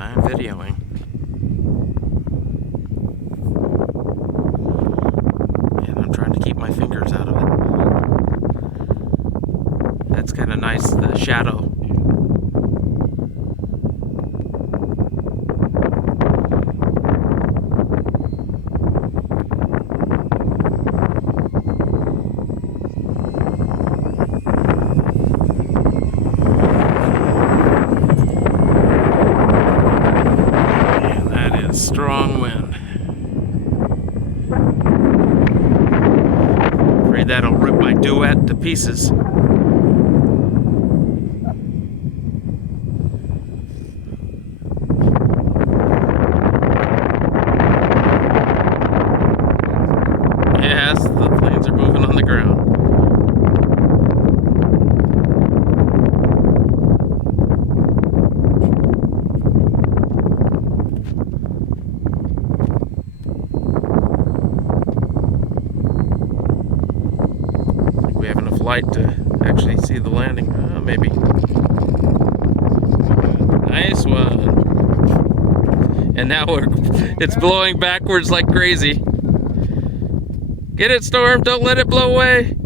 I'm videoing. And I'm trying to keep my fingers out of it. That's kind of nice, the shadow. Strong wind. Afraid that'll rip my duet to pieces. Yes, the planes are moving on the ground. We have enough light to actually see the landing. Maybe. Nice one. And now it's blowing backwards like crazy. Get it, Storm. Don't let it blow away.